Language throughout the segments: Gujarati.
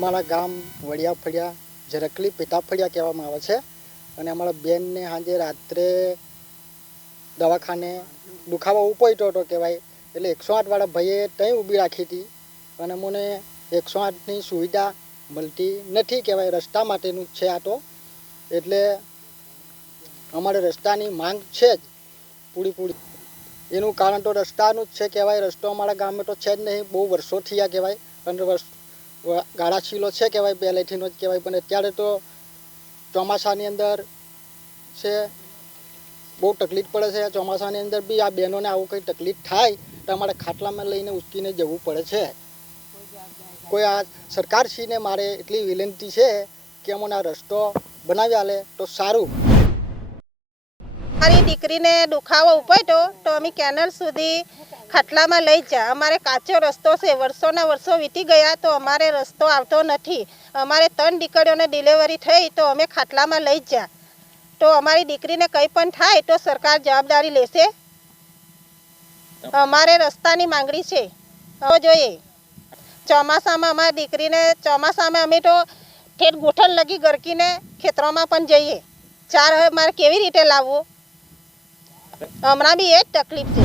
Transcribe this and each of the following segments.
અમારા ગામ વડિયા ફળિયા ઝરકલી પેટા ફળિયા કહેવામાં આવે છે અને અમારા બેનને સાંજે રાત્રે દવાખાને દુખાવો ઉપડ્યો હતો કહેવાય, એટલે 108 વાળા ભાઈએ ત્યાં ઊભી રાખી હતી અને મને 108ની સુવિધા મળતી નથી કહેવાય, રસ્તા માટેનું છે આ તો. એટલે અમારે રસ્તાની માંગ છે જ પૂરી. એનું કારણ તો રસ્તાનું જ છે કહેવાય. રસ્તો અમારા ગામમાં તો છે જ નહીં, બહુ વર્ષો થયા કહેવાય. 15 વર્ષ ગાળા છીલો છે કહેવાય, પહેલેથીનો જ કહેવાય. પણ અત્યારે તો ચોમાસાની અંદર છે બહુ તકલીફ પડે છે. ચોમાસાની અંદર બી આ બહેનોને આવું કંઈ તકલીફ થાય તો અમારે ખાટલામાં લઈને ઉચકીને જવું પડે છે. કોઈ આ સરકારશ્રીને મારે એટલી વિનંતી છે કે અમને આ રસ્તો બનાવી આલે તો સારું. મારી દીકરીને દુખાવો ઉપડ્યો તો અમે કેનલ સુધી ખાટલામાં લઈ જા. અમારે કાચો રસ્તો છે, વર્ષોના વર્ષો વીતી ગયા તો અમારે રસ્તો આવતો નથી. અમારે 3 દીકરીઓને ડિલિવરી થઈ તો અમે ખાટલામાં લઈ જા. તો અમારી દીકરીને કંઈ પણ થાય તો સરકાર જવાબદારી લેશે. અમારે રસ્તાની માંગણી છે જોઈએ. ચોમાસામાં અમારી દીકરીને ચોમાસામાં અમે તો ઠેઠ ગોઠણ લગી ગરકીને ખેતરોમાં પણ જઈએ. ચાર અમારે કેવી રીતે લાવવું? હમણાં બી એ જ તકલીફ છે.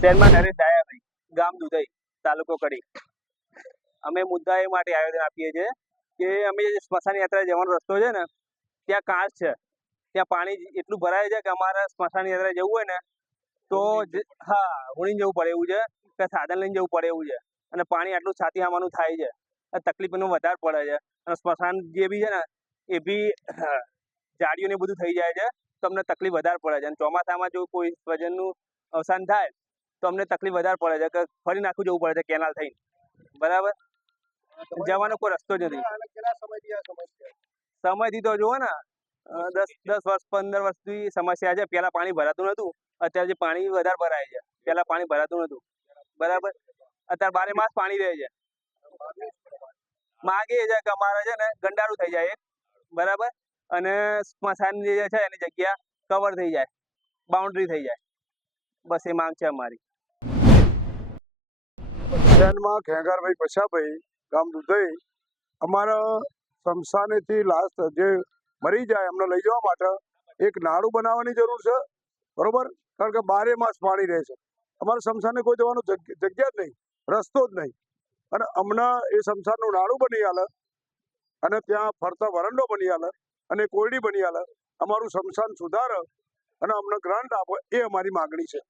શહેરમાં નરેશ ડાયાભાઈ, ગામ દુધઈ, તાલુકો કડી. અમે મુદ્દા એ માટે આયોજન આપીએ છીએ કે અમે જે સ્મશાન યાત્રા જવાનો રસ્તો છે ને, ત્યાં કાચ છે, ત્યાં પાણી એટલું ભરાય છે કે અમારે સ્મશાન યાત્રા જવું હોય ને તો હોળીને જવું પડે એવું છે કે સાધન લઈને જવું પડે એવું છે. અને પાણી આટલું છાતી આવવાનું થાય છે, તકલીફ એનું વધારે પડે છે. અને સ્મશાન જે બી છે ને એ બી ઝાડીઓને બધું થઈ જાય છે તો અમને તકલીફ વધારે પડે છે. અને ચોમાસામાં જો કોઈ સ્વજનનું અવસાન થાય તો અમને તકલીફ વધારે પડે છે કે ફરી નાખું જવું પડે છે કેનાલ થઈને. બરાબર, જવાનો કોઈ રસ્તો જ નથી. સમયથી તો જુઓ ને 10 વર્ષ 15 વર્ષથી સમસ્યા છે. પહેલા પાણી ભરાતું નહોતું, અત્યારે પાણી વધારે ભરાય છે. પહેલા પાણી ભરાતું નહોતું, બરાબર. અત્યારે 12 માસ પાણી રહે છે. માગે છે કે અમારે છે ને ગંડારું થઈ જાય, બરાબર, અને સ્મશાન જે છે એની જગ્યા કવર થઈ જાય, બાઉન્ડ્રી થઈ જાય. બસ એ માંગ છે અમારી. શહેરમાં ખેંગારભાઈ પછાભાઈ, ગામ દુધઈ. અમારા સ્મશાનેથી લાસ્ટ જે મરી જાય એમને લઈ જવા માટે એક નાળું બનાવવાની જરૂર છે, બરોબર. કારણ કે 12 માસ પાણી રહે છે. અમારે સ્મશાને કોઈ જવાનું જગ્યા જ નહીં, રસ્તો જ નહીં. અને હમણાં એ સ્મશાનનું નાળું બની આલે અને ત્યાં ફરતા વરંડો બની આલે અને કોયડી બની આલે. અમારું સ્મશાન સુધારે અને અમને ગ્રાન્ટ આપો, એ અમારી માગણી છે.